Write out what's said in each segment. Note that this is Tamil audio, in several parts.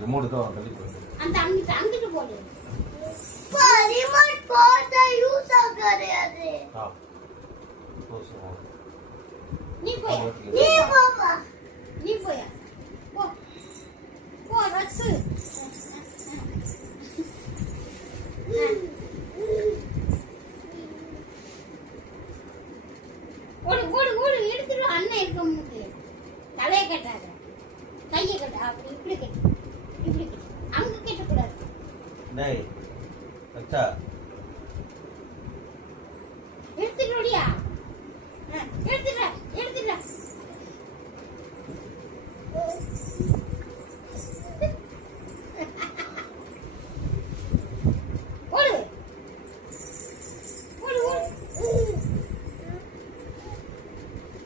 ரிமோட் தான் அந்த அங்கிட்டு போடு. ரிமோட் போட யூஸ் ஆகாது அது. நீ போய் போ போ ரச்சு. ஓடு எடுத்துட்டு அண்ணன் இருக்க முன்னுக்கு தலையை கட்டாத, கையை கட்ட, அப்படி இப்படி கட்டு, இப்படி கட்டு, அங்க கட்டக்கூடாது. டேய் அச்சா எடுத்துட்டு ஓடியா, எடுத்துடா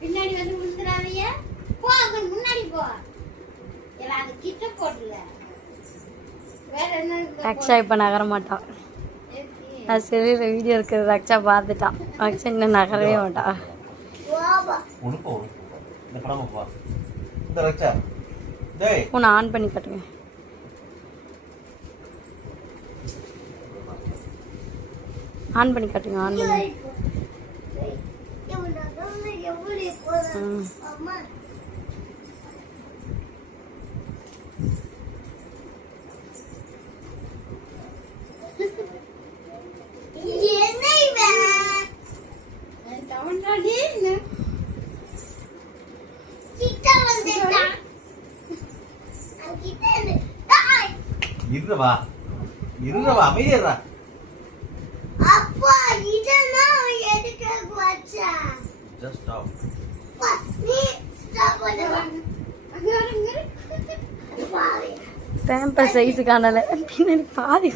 பின்னாடி வந்து விழுந்துடாதீங்க. போ, அங்க முன்னாடி போ. எல்லாம் அது கிட்ட போடல. வேற என்ன? ரக்ஷா இப்ப நகர மாட்டான். நான் சரி வீடியோ இருக்கிற ரக்ஷா பார்த்துட்டான். ரக்ஷா இன்னும் நகரவே மாட்டான். ஃபோனை ஆன் பண்ணி காட்டுங்க. ஆன் பண்ணி காட்டுங்க. ஆன் பண்ணி இருவா அமைதியா. அப்பா இதெல்லாம் எதுக்கு வச்சா? Just stop. நீ ஸ்டாப் பண்ணு. பேம்பர் சைஸ் காணல, பின்னாடி பாதி